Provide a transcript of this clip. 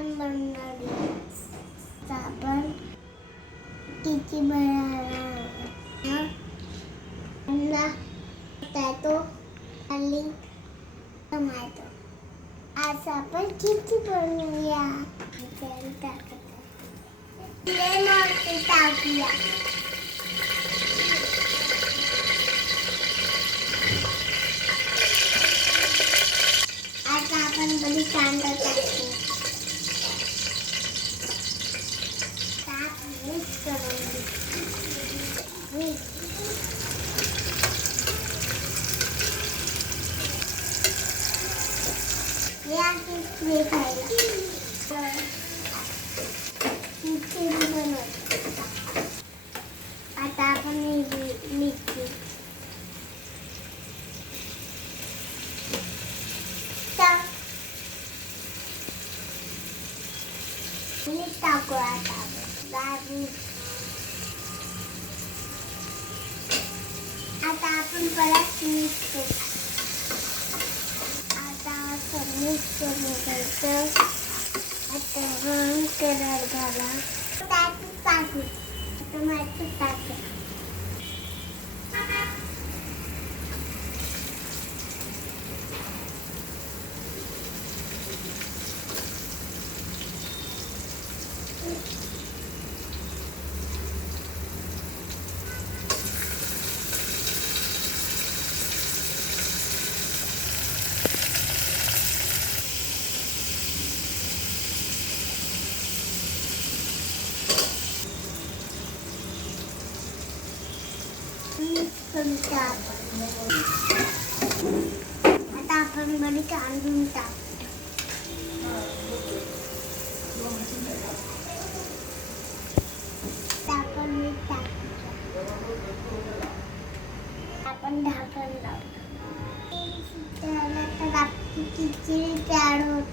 आपण बनवणार आपण किती बनवणार पोटॅटो आणि टोमॅटो. आज आपण किती बनवूया तेल टाकूया. आता आपण बरी कांदा टाकू. मिक्स करून या किती खायला किती बनवतो. आता आपण मिरची टाकू. आता आपण परत मिक्स करू. आता मिक्स करून घ्यायचं. आता ब्राऊन कलर झाला. टाकू टोमॅटो टाकू. आता आपण बरी कांदून टाकू. आपण मीठ टाकू. आपण ढाकण लावतो. तर आपली खिचडी तयार होते.